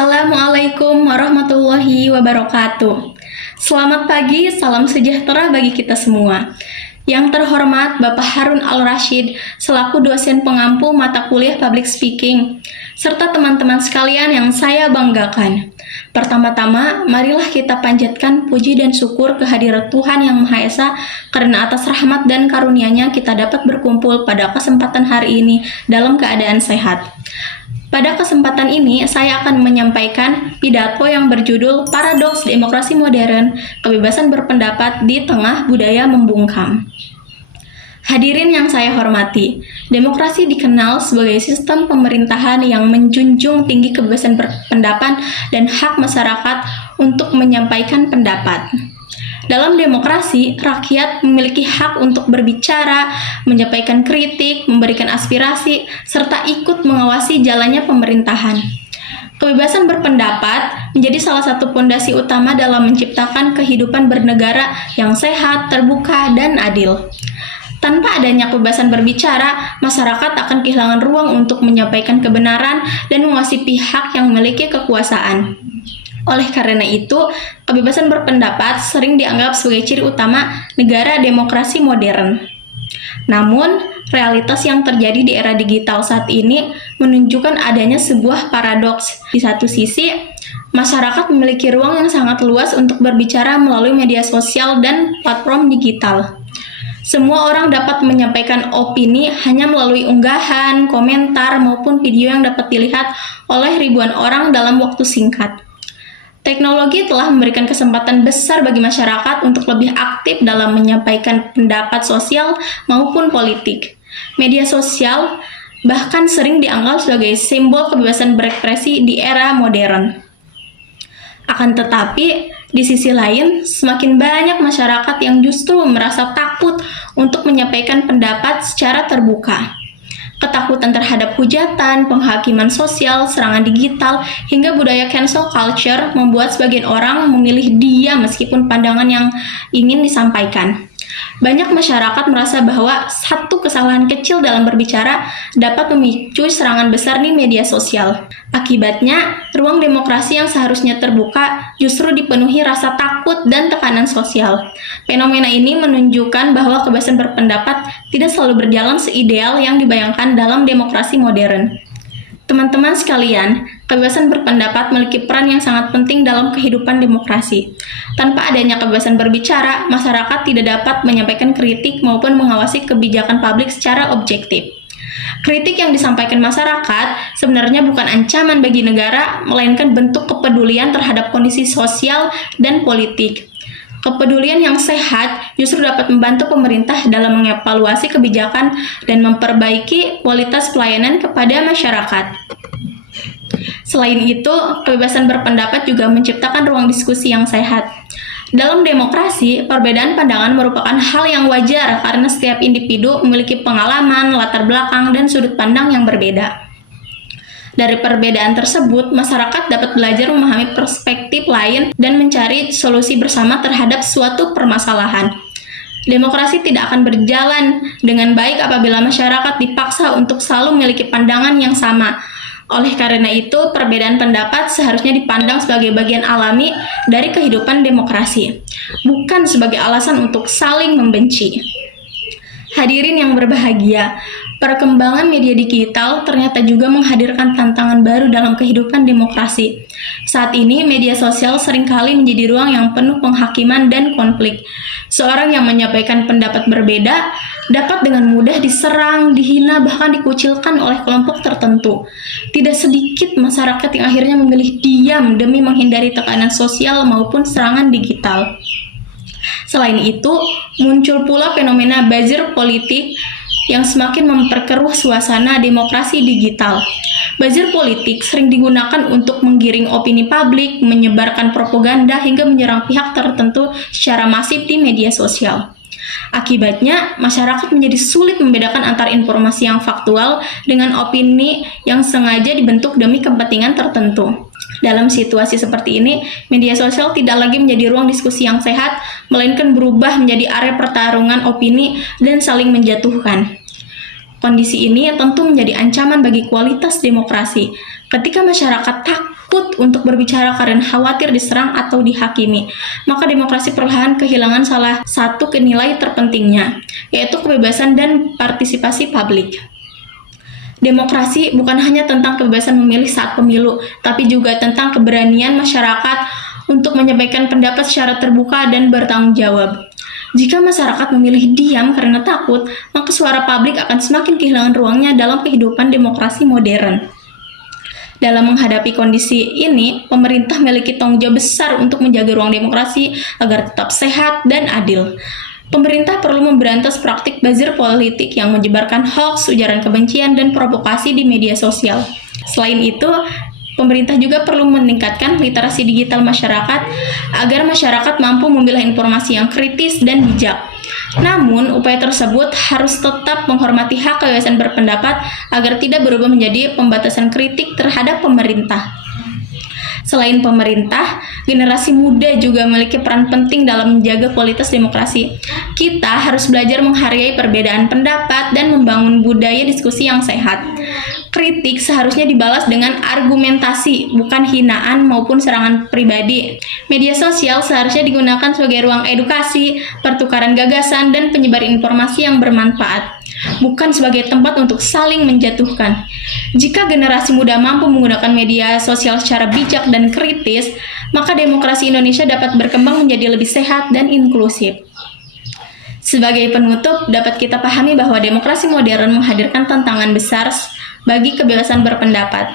Assalamualaikum warahmatullahi wabarakatuh. Selamat pagi, salam sejahtera bagi kita semua. Yang terhormat Bapak Harun Al-Rashid selaku dosen pengampu mata kuliah Public Speaking, serta teman-teman sekalian yang saya banggakan. Pertama-tama, marilah kita panjatkan puji dan syukur kehadirat Tuhan Yang Maha Esa karena atas rahmat dan karunia-Nya kita dapat berkumpul pada kesempatan hari ini dalam keadaan sehat. Pada kesempatan ini, saya akan menyampaikan pidato yang berjudul Paradoks Demokrasi Modern, Kebebasan Berpendapat di Tengah Budaya Membungkam. Hadirin yang saya hormati, demokrasi dikenal sebagai sistem pemerintahan yang menjunjung tinggi kebebasan berpendapat dan hak masyarakat untuk menyampaikan pendapat. Dalam demokrasi, rakyat memiliki hak untuk berbicara, menyampaikan kritik, memberikan aspirasi, serta ikut mengawasi jalannya pemerintahan. Kebebasan berpendapat menjadi salah satu fondasi utama dalam menciptakan kehidupan bernegara yang sehat, terbuka, dan adil. Tanpa adanya kebebasan berbicara, masyarakat akan kehilangan ruang untuk menyampaikan kebenaran dan mengawasi pihak yang memiliki kekuasaan. Oleh karena itu, kebebasan berpendapat sering dianggap sebagai ciri utama negara demokrasi modern. Namun, realitas yang terjadi di era digital saat ini menunjukkan adanya sebuah paradoks. Di satu sisi, masyarakat memiliki ruang yang sangat luas untuk berbicara melalui media sosial dan platform digital. Semua orang dapat menyampaikan opini hanya melalui unggahan, komentar, maupun video yang dapat dilihat oleh ribuan orang dalam waktu singkat. Teknologi telah memberikan kesempatan besar bagi masyarakat untuk lebih aktif dalam menyampaikan pendapat sosial maupun politik. Media sosial bahkan sering dianggap sebagai simbol kebebasan berekspresi di era modern. Akan tetapi, di sisi lain, semakin banyak masyarakat yang justru merasa takut untuk menyampaikan pendapat secara terbuka. Ketakutan terhadap hujatan, penghakiman sosial, serangan digital, hingga budaya cancel culture membuat sebagian orang memilih diam meskipun pandangan yang ingin disampaikan. Banyak masyarakat merasa bahwa satu kesalahan kecil dalam berbicara dapat memicu serangan besar di media sosial. Akibatnya, ruang demokrasi yang seharusnya terbuka justru dipenuhi rasa takut dan tekanan sosial. Fenomena ini menunjukkan bahwa kebebasan berpendapat tidak selalu berjalan seideal yang dibayangkan dalam demokrasi modern. Teman-teman sekalian, kebebasan berpendapat memiliki peran yang sangat penting dalam kehidupan demokrasi. Tanpa adanya kebebasan berbicara, masyarakat tidak dapat menyampaikan kritik maupun mengawasi kebijakan publik secara objektif. Kritik yang disampaikan masyarakat sebenarnya bukan ancaman bagi negara, melainkan bentuk kepedulian terhadap kondisi sosial dan politik. Kepedulian yang sehat justru dapat membantu pemerintah dalam mengevaluasi kebijakan dan memperbaiki kualitas pelayanan kepada masyarakat. Selain itu, kebebasan berpendapat juga menciptakan ruang diskusi yang sehat. Dalam demokrasi, perbedaan pandangan merupakan hal yang wajar karena setiap individu memiliki pengalaman, latar belakang, dan sudut pandang yang berbeda. Dari perbedaan tersebut, masyarakat dapat belajar memahami perspektif lain dan mencari solusi bersama terhadap suatu permasalahan. Demokrasi tidak akan berjalan dengan baik apabila masyarakat dipaksa untuk selalu memiliki pandangan yang sama. Oleh karena itu, perbedaan pendapat seharusnya dipandang sebagai bagian alami dari kehidupan demokrasi, bukan sebagai alasan untuk saling membenci. Hadirin yang berbahagia, perkembangan media digital ternyata juga menghadirkan tantangan baru dalam kehidupan demokrasi. Saat ini, media sosial seringkali menjadi ruang yang penuh penghakiman dan konflik. Seorang yang menyampaikan pendapat berbeda dapat dengan mudah diserang, dihina, bahkan dikucilkan oleh kelompok tertentu. Tidak sedikit masyarakat yang akhirnya memilih diam demi menghindari tekanan sosial maupun serangan digital. Selain itu, muncul pula fenomena buzzer politik yang semakin memperkeruh suasana demokrasi digital. Buzzer politik sering digunakan untuk menggiring opini publik, menyebarkan propaganda, hingga menyerang pihak tertentu secara masif di media sosial. Akibatnya, masyarakat menjadi sulit membedakan antara informasi yang faktual dengan opini yang sengaja dibentuk demi kepentingan tertentu. Dalam situasi seperti ini, media sosial tidak lagi menjadi ruang diskusi yang sehat, melainkan berubah menjadi area pertarungan opini dan saling menjatuhkan. Kondisi ini tentu menjadi ancaman bagi kualitas demokrasi. Ketika masyarakat takut untuk berbicara karena khawatir diserang atau dihakimi, maka demokrasi perlahan kehilangan salah satu nilai terpentingnya, yaitu kebebasan dan partisipasi publik. Demokrasi bukan hanya tentang kebebasan memilih saat pemilu, tapi juga tentang keberanian masyarakat untuk menyampaikan pendapat secara terbuka dan bertanggung jawab. Jika masyarakat memilih diam karena takut, maka suara publik akan semakin kehilangan ruangnya dalam kehidupan demokrasi modern. Dalam menghadapi kondisi ini, pemerintah memiliki tanggung jawab besar untuk menjaga ruang demokrasi agar tetap sehat dan adil. Pemerintah perlu memberantas praktik buzzer politik yang menyebarkan hoax, ujaran kebencian, dan provokasi di media sosial. Selain itu, pemerintah juga perlu meningkatkan literasi digital masyarakat agar masyarakat mampu memilah informasi yang kritis dan bijak. Namun, upaya tersebut harus tetap menghormati hak kebebasan berpendapat agar tidak berubah menjadi pembatasan kritik terhadap pemerintah. Selain pemerintah, generasi muda juga memiliki peran penting dalam menjaga kualitas demokrasi. Kita harus belajar menghargai perbedaan pendapat dan membangun budaya diskusi yang sehat. Kritik seharusnya dibalas dengan argumentasi, bukan hinaan maupun serangan pribadi. Media sosial seharusnya digunakan sebagai ruang edukasi, pertukaran gagasan, dan penyebar informasi yang bermanfaat, bukan sebagai tempat untuk saling menjatuhkan. Jika generasi muda mampu menggunakan media sosial secara bijak dan kritis, maka demokrasi Indonesia dapat berkembang menjadi lebih sehat dan inklusif. Sebagai penutup, dapat kita pahami bahwa demokrasi modern menghadirkan tantangan besar bagi kebebasan berpendapat.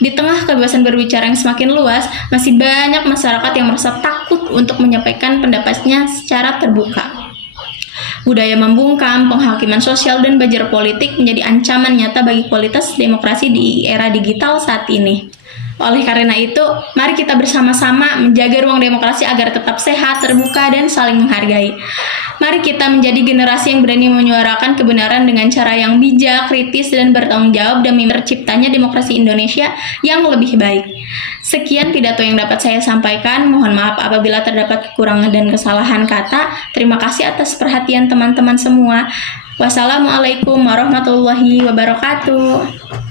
Di tengah kebebasan berbicara yang semakin luas, masih banyak masyarakat yang merasa takut untuk menyampaikan pendapatnya secara terbuka. Budaya membungkam, penghakiman sosial, dan buzzer politik menjadi ancaman nyata bagi kualitas demokrasi di era digital saat ini. Oleh karena itu, mari kita bersama-sama menjaga ruang demokrasi agar tetap sehat, terbuka, dan saling menghargai. Mari kita menjadi generasi yang berani menyuarakan kebenaran dengan cara yang bijak, kritis, dan bertanggung jawab demi terciptanya demokrasi Indonesia yang lebih baik. Sekian pidato yang dapat saya sampaikan. Mohon maaf apabila terdapat kekurangan dan kesalahan kata. Terima kasih atas perhatian teman-teman semua. Wassalamualaikum warahmatullahi wabarakatuh.